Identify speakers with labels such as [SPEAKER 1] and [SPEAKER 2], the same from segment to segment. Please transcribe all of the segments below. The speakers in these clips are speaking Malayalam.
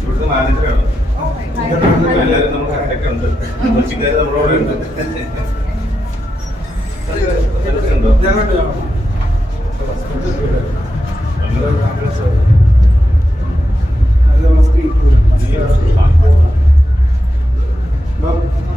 [SPEAKER 1] ഇവിടുത്തെ മാനേജറാണ് എല്ലാവരും നമ്മൾ കണ്ടൊക്കെ ഉണ്ട് കൊച്ചിക്കാര് നമ്മുടെ കൂടെ ഉണ്ട് ഇതൊക്കെ ഉണ്ടോ ഞങ്ങൾ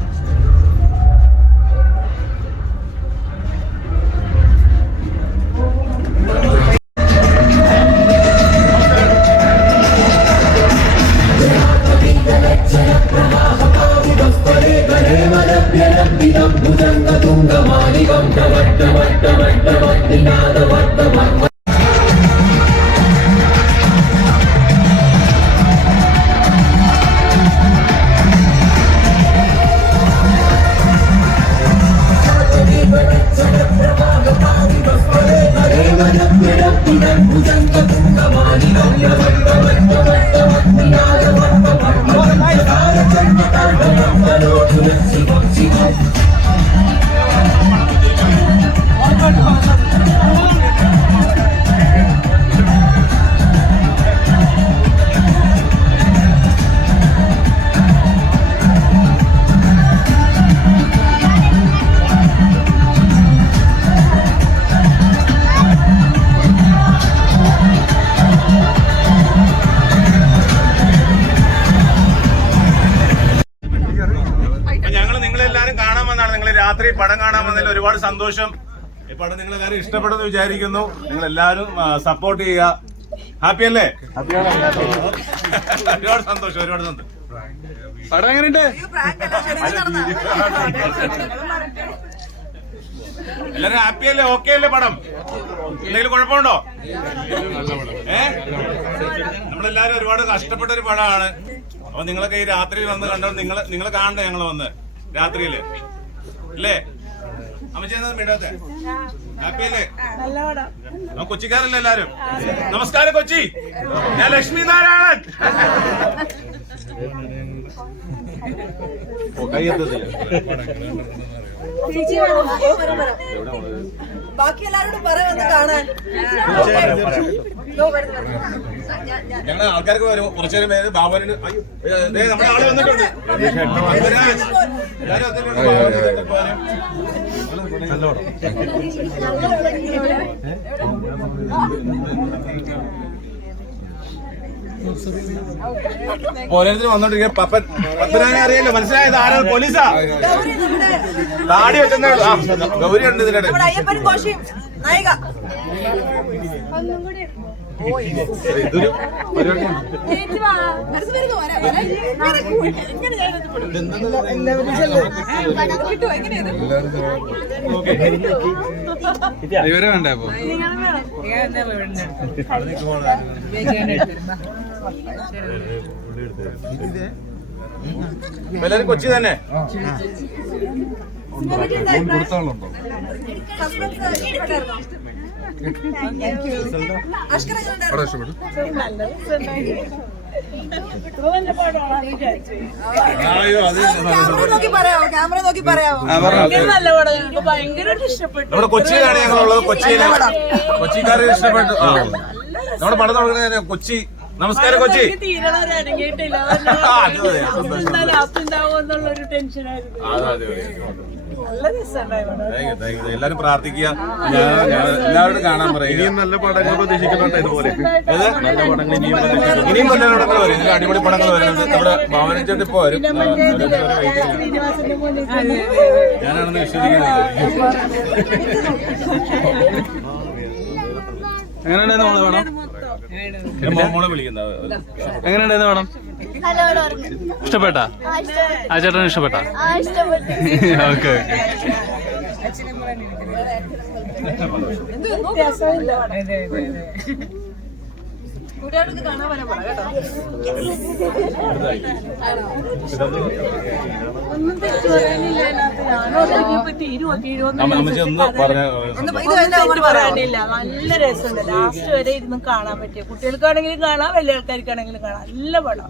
[SPEAKER 1] സന്തോഷം. ഈ പടം നിങ്ങൾ എല്ലാവരും ഇഷ്ടപ്പെടുന്നു വിചാരിക്കുന്നു. നിങ്ങൾ എല്ലാവരും സപ്പോർട്ട് ചെയ്യുക. ഹാപ്പി അല്ലേ? ഒരുപാട് സന്തോഷം ഒരുപാട് സന്തോഷം.
[SPEAKER 2] പടം എങ്ങനെയുണ്ട്?
[SPEAKER 1] എല്ലാരും ഹാപ്പി അല്ലേ ഓക്കെ അല്ലേ പടം? എന്തെങ്കിലും കുഴപ്പമുണ്ടോ? ഏ? നമ്മളെല്ലാരും ഒരുപാട് കഷ്ടപ്പെട്ട ഒരു പടമാണ്. അപ്പൊ നിങ്ങളൊക്കെ ഈ രാത്രിയിൽ വന്ന് കണ്ടോ നിങ്ങൾ നിങ്ങൾ കാണണ്ടേ ഞങ്ങൾ വന്ന്? രാത്രിയിൽ. അല്ലേ? അമ്മച്ചേന്ന് മിണ്ടാത്തെ? ഹാപ്പി അല്ലേ നമ്മ കൊച്ചിക്കാരല്ലേ എല്ലാരും? നമസ്കാരം കൊച്ചി. ഞാൻ ലക്ഷ്മി നാരായണൻ.
[SPEAKER 3] ബാക്കി എല്ലാവരോടും പറയുമെന്ന് കാണാൻ.
[SPEAKER 1] ഞങ്ങളെ ആൾക്കാർക്ക് വരും. കുറച്ചു നേരം പേര് ബാബുവിന്. ദേ നമ്മുടെ ആൾ വന്നിട്ടുണ്ട്. പത്മരാജ്. എല്ലാരും വന്നിട്ടുണ്ട്. ബാബുവിന് വന്നിട്ട് വരും. പോലീസിന് വന്നോണ്ടിരിക്കുക പപ്പൻ പപ്പനാനെ അറിയില്ല. മനസ്സിലായത് ആരാ? പോലീസാ? താടി. ആ, ഗൗരി ഉണ്ട് ഇതിനിടെ?
[SPEAKER 2] ഇവരെ വേണ്ട അപ്പൊ?
[SPEAKER 1] എല്ലാരും കൊച്ചി തന്നെ?
[SPEAKER 4] ഇഷ്ടപ്പെട്ടു.
[SPEAKER 1] നമ്മുടെ കൊച്ചിയിലാണ് ഞങ്ങളുള്ളത്. കൊച്ചിയിലാണ് കൊച്ചിക്കാരെ ഇഷ്ടപ്പെട്ടു. നമ്മുടെ പടം തുടങ്ങുന്നത് കൊച്ചി നമസ്കാരം കൊച്ചി. എല്ലാരും പ്രാർത്ഥിക്കുക. എല്ലാവരും കാണാൻ പറയും ഇനിയും നല്ല പടങ്ങൾ പ്രതീക്ഷിക്കുന്നുണ്ട് ഇതുപോലെ. നല്ല പടങ്ങൾ ഇനിയും. ഇനിയും നല്ല പടങ്ങൾ വരും. ഇതിൽ അടിപൊളി പടങ്ങൾ വരുന്നുണ്ട്. നമ്മുടെ ഭവന ചേട്ടൻ ഇപ്പൊ വരും. ഞാനാണെന്ന് വിശ്വസിക്കുന്നത്
[SPEAKER 2] എങ്ങനെയുണ്ടായിരുന്നു നമ്മൾ പടം? എങ്ങനെയുണ്ടായിരുന്നു മേഡം ഇഷ്ടപ്പെട്ട? ആ ചേട്ടന് ഇഷ്ടപ്പെട്ട? Okay okay.
[SPEAKER 4] വ്യത്യാസമില്ല.
[SPEAKER 3] കൂട്ടുകാർക്ക് കാണാൻ വരാൻ പറ കേട്ടോ.
[SPEAKER 4] ഒന്നും തെറ്റ് പറയാനില്ല അതിനകത്ത് നല്ല രസമുണ്ട്. ലാസ്റ്റ് വരെ ഇരുന്ന് കാണാൻ പറ്റിയ. കുട്ടികൾക്കാണെങ്കിലും കാണാം വലിയ ആൾക്കാർക്കാണെങ്കിലും കാണാം. നല്ല പടം.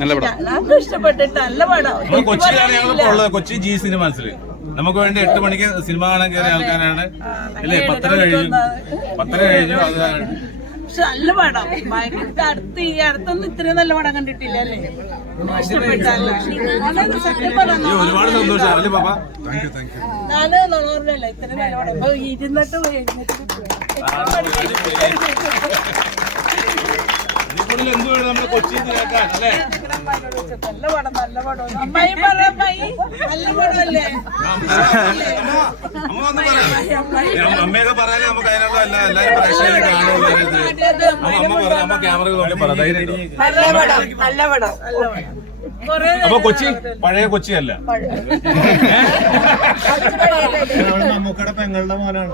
[SPEAKER 2] നല്ല പടം.
[SPEAKER 4] എല്ലാവർക്കും ഇഷ്ടപ്പെട്ടിട്ട് നല്ല പടം.
[SPEAKER 1] കൊച്ചിയിലാണ് ഞങ്ങൾ കൊച്ചി ജി സിനിമാസിൽ നമുക്ക് വേണ്ടി എട്ട് മണിക്ക് സിനിമ കാണാൻ കയറിയ ആൾക്കാരാണ്. അല്ലേ? പത്തര കഴിഞ്ഞു. പത്തര കഴിഞ്ഞു. അത്
[SPEAKER 4] പക്ഷെ നല്ല പടം. ഭയങ്കര അടുത്ത് ഈ അടുത്തൊന്നും ഇത്രയും നല്ല പടം കണ്ടിട്ടില്ല അല്ലേ? ഇഷ്ടപ്പെട്ടല്ലോ ഞാൻ നോർമല്ല ഇത്രയും നല്ല പടം. ഇപ്പൊ ഇരുന്നിട്ട് പോയി.
[SPEAKER 1] അമ്മയൊക്കെ പറയാനേ നമുക്ക് അതിനുള്ള എല്ലാ എല്ലാവരും പ്രേക്ഷകരെ കാണുള്ളൂ ഇത്. അമ്മ പറഞ്ഞു അമ്മ ക്യാമറ നോക്കി പറ ധൈര്യം അപ്പൊ കൊച്ചി പഴയ കൊച്ചിയല്ല?
[SPEAKER 5] മമ്മൂക്കയുടെ പെങ്ങളുടെ മോനാണ്.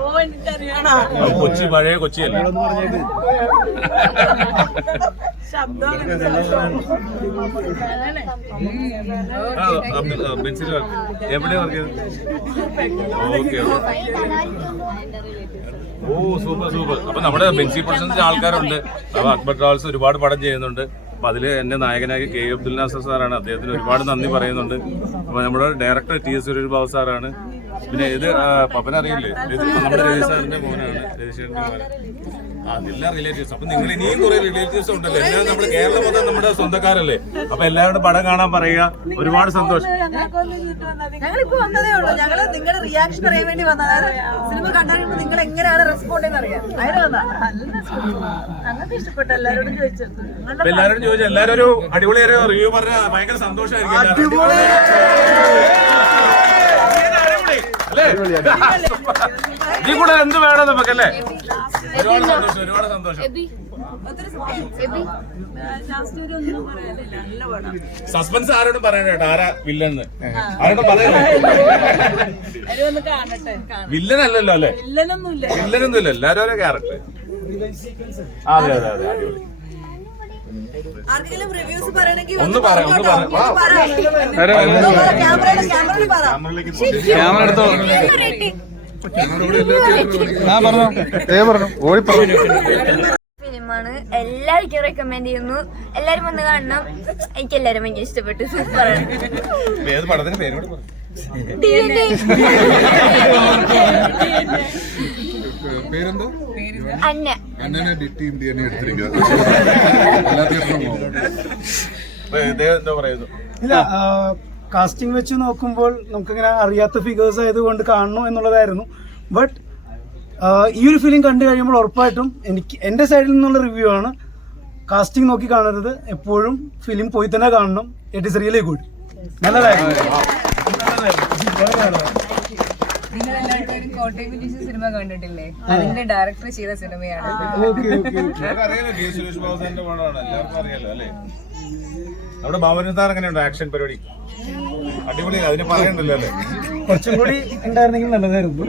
[SPEAKER 1] കൊച്ചി പഴയ കൊച്ചി അല്ല ബെൻസിൽ. എവിടെ വർക്ക് ഓക്കെ ഓ സൂപ്പർ സൂപ്പർ. അപ്പൊ നമ്മുടെ ബെൻസി പ്രൊഡക്ഷൻസിന്റെ ആൾക്കാരുണ്ട്. അപ്പൊ അക്ബർ ട്രാവൽസ് ഒരുപാട് പടം ചെയ്യുന്നുണ്ട്. അപ്പൊ അതിൽ എന്റെ നായകനായ കെ അബ്ദുൽ നാസർ സാറാണ് അദ്ദേഹത്തിന് ഒരുപാട് നന്ദി പറയുന്നുണ്ട്. അപ്പോൾ നമ്മുടെ director T S Suresh Babu സാറാണ് പിന്നെ ഇത് ആ, അറിയില്ലേ? നമ്മുടെ രവി സാറിന്റെ മോനാണ് രവിശേഖരന്റെ മോനാണ് അതെല്ലാം റിലേറ്റീവ്സ് അപ്പൊ നിങ്ങൾ ഇനിയും കുറെ റിലേറ്റീവ്സ് ഉണ്ടല്ലോ. എല്ലാം നമ്മുടെ കേരളം മൊത്തം നമ്മുടെ സ്വന്തക്കാരല്ലേ? അപ്പൊ എല്ലാവരോടും പടം കാണാൻ പറയുക. ഒരുപാട് സന്തോഷം.
[SPEAKER 3] ഞങ്ങളിപ്പോ വന്നതേ ഉള്ളൂ. ഞങ്ങൾ നിങ്ങളുടെ റിയാക്ഷൻ അറിയാൻ വേണ്ടി വന്നതാണ് സിനിമ നിങ്ങൾ എങ്ങനെയാണ് റെസ്പോണ്ട് ചെയ്യുന്നത് അറിയാം. അതിന് വന്നാ
[SPEAKER 4] ഞങ്ങൾക്ക് ഇഷ്ടപ്പെട്ട എല്ലാവരോടും ചോദിച്ചെടുത്തു.
[SPEAKER 1] അപ്പൊ എല്ലാവരും ചോദിച്ചു എല്ലാവരും ഒരു അടിപൊളി റിവ്യൂ പറഞ്ഞ ഭയങ്കര സന്തോഷമായിരിക്കും? ഇതിൽ കൂടെ എന്ത് വേണം നമുക്കല്ലേ? ഒരുപാട് സന്തോഷം ഒരുപാട് സന്തോഷം. സസ്പെൻസ് ആരോടും പറയണ കേട്ടോ. ആരാ വില്ലെന്ന് ആരോടും
[SPEAKER 4] പറയണേ
[SPEAKER 1] വില്ലൻ അല്ലല്ലോ അല്ലേ?
[SPEAKER 4] വില്ലനൊന്നുമില്ല
[SPEAKER 1] വില്ലനൊന്നും ഇല്ല എല്ലാരും ഓരോ ക്യാരക്ടർ അതെ അതെ അതെ. അടിപൊളി.
[SPEAKER 3] ആർക്കെങ്കിലും റിവ്യൂസ് പറയണമെങ്കിൽ
[SPEAKER 1] ഒന്ന് പറ, ഒന്ന് പറ.
[SPEAKER 3] ക്യാമറ ക്യാമറയിൽ പറ
[SPEAKER 2] ക്യാമറ എടുത്തോ? ആ പറഞ്ഞോ? ഏ പറഞ്ഞു. ഓടിപ്പറഞ്ഞു
[SPEAKER 6] ഫിലിമാണ്. എല്ലാവർക്കും റെക്കമെൻഡ് ചെയ്യുന്നു. എല്ലാരും വന്ന് കാണണം. എനിക്ക് എല്ലാരും ഭയങ്കര ഇഷ്ടപ്പെട്ടു. സൂപ്പറാണ്.
[SPEAKER 1] ഏത് പടത്തിന് പേര്.
[SPEAKER 5] പേരെന്തോ?
[SPEAKER 6] അന്ന.
[SPEAKER 5] എടുത്തിരിക്കുക
[SPEAKER 1] എന്താ പറയുന്നു?
[SPEAKER 7] ഇല്ല കാസ്റ്റിംഗ് വെച്ച് നോക്കുമ്പോൾ നമുക്കിങ്ങനെ അറിയാത്ത ഫിഗേഴ്സ് ആയതുകൊണ്ട് കാണണം എന്നുള്ളതായിരുന്നു. ബട്ട് ഈ ഒരു ഫിലിം കണ്ടു കഴിയുമ്പോൾ ഉറപ്പായിട്ടും എനിക്ക് എന്റെ സൈഡിൽ നിന്നുള്ള റിവ്യൂ ആണ് കാസ്റ്റിംഗ് നോക്കി കാണരുത്. എപ്പോഴും ഫിലിം പോയി തന്നെ കാണണം. ഇറ്റ് ഇസ് റിയലി ഗുഡ് നല്ലതായിരുന്നു
[SPEAKER 8] നിങ്ങൾ എല്ലാവരും കോട്ടയം സിനിമ കണ്ടിട്ടില്ലേ? അതിന്റെ ഡയറക്ടർ ചെയ്ത സിനിമയാണ്
[SPEAKER 7] ഓക്കെ ഓക്കെ
[SPEAKER 1] അറിയാലോ കെ സുരേഷ് ബാബു സാറിന്റെ എല്ലാവർക്കും അറിയാലോ അല്ലേ? നമ്മുടെ ഭവന സാർ എങ്ങനെയുണ്ട് ആക്ഷൻ പരിപാടി? അടിപൊളി അതിന് പറയണ്ടല്ലോ അല്ലേ?
[SPEAKER 7] കുറച്ചും കൂടി ഉണ്ടായിരുന്നെങ്കിൽ നല്ലതായിരുന്നു.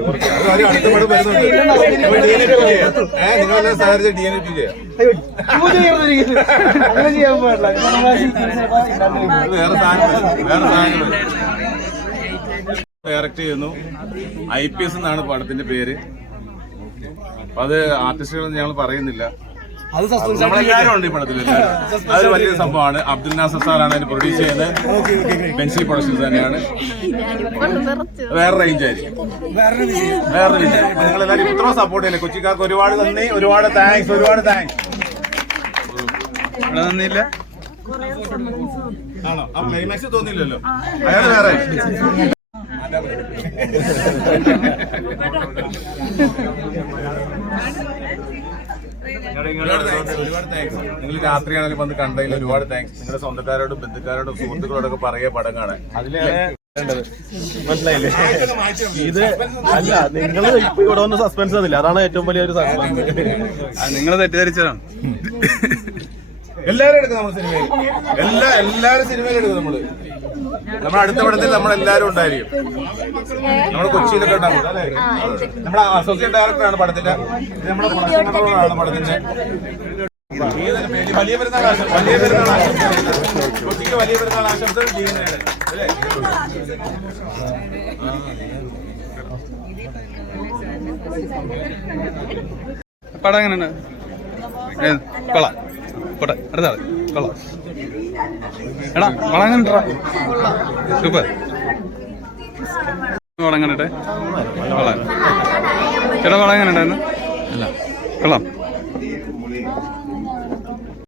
[SPEAKER 1] വേറെ സാധനം വേറെ സാധനം ഡയറക്ട് ചെയ്യുന്നു. ഐ പി എസ് എന്നാണ് പടത്തിന്റെ പേര്. അപ്പൊ അത് ആർട്ടിസ്റ്റുകൾ ഞങ്ങൾ പറയുന്നില്ല. ഉണ്ട് ഈ പടത്തിൽ അത് വലിയ സംഭവമാണ്. അബ്ദുൽ നാസർ സാറാണ് അതിന് പ്രൊഡ്യൂസ് ചെയ്യുന്നത്. പെൻസിൽ പ്രൊഡക്ഷൻസ് തന്നെയാണ്. വേറെ റേഞ്ച് ആയിരിക്കും. വേറെ റേഞ്ച് നിങ്ങൾ എല്ലാവരും ഇത്രയും സപ്പോർട്ട് ചെയ്യുന്നത് കൊച്ചിക്കാർക്ക് ഒരുപാട് നന്ദി ഒരുപാട് താങ്ക്സ് ഒരുപാട് താങ്ക്സ്
[SPEAKER 2] നന്ദിയില്ല?
[SPEAKER 1] ആണോ? ആ ക്ലൈമാക്സ് തോന്നിയില്ലല്ലോ. അയാൾ വേറെ. ഒരുപാട് താങ്ക്സ് നിങ്ങൾ രാത്രിയാണെങ്കിലും വന്ന് കണ്ടതിൽ ഒരുപാട് താങ്ക്സ് നിങ്ങളുടെ സ്വന്തക്കാരോടും ബന്ധുക്കാരോടും സുഹൃത്തുക്കളോടൊക്കെ പറയുക പടം കാണാൻ
[SPEAKER 5] മനസ്സിലായില്ലേ? ഇത് അല്ല നിങ്ങൾ ഇപ്പൊ ഇവിടെ വന്ന് സസ്പെൻസ് തന്നില്ല അതാണ് ഏറ്റവും വലിയ ഒരു സസ്പെൻസ്
[SPEAKER 2] നിങ്ങൾ തെറ്റിദ്ധരിച്ചതാണ്.
[SPEAKER 1] എല്ലാരും എടുക്കും നമ്മൾ സിനിമയിൽ. എല്ലാ എല്ലാരും സിനിമയിൽ എടുക്കും നമ്മൾ. നമ്മുടെ അടുത്ത പടത്തിൽ നമ്മൾ എല്ലാരും ഉണ്ടായിരിക്കും. നമ്മുടെ കൊച്ചിയിലൊക്കെ അല്ലേ? നമ്മുടെ അസോസിയേറ്റ് ഡയറക്ടറാണ് പടത്തിന്റെ. ഇത് നമ്മുടെ പ്രൊഡക്ഷൻ കൺട്രോളറാണ് പടത്തിന്റെ. വലിയ പെരുന്നാൾ വലിയ പെരുന്നാൾ കൊച്ചിക്ക് വലിയ പെരുന്നാൾ ആശംസ ചെയ്യുന്നതാണ് അല്ലേ?
[SPEAKER 2] പടം എങ്ങനെയാണ് കൊള്ളാം. പോട്ടെ അടുത്ത കൊള്ളാം. എടാ വളം എങ്ങനെ സൂപ്പർ. വളം കൊള്ളാം. ചേട്ടാ വളങ്ങനുണ്ടായിരുന്നു കൊള്ളാം.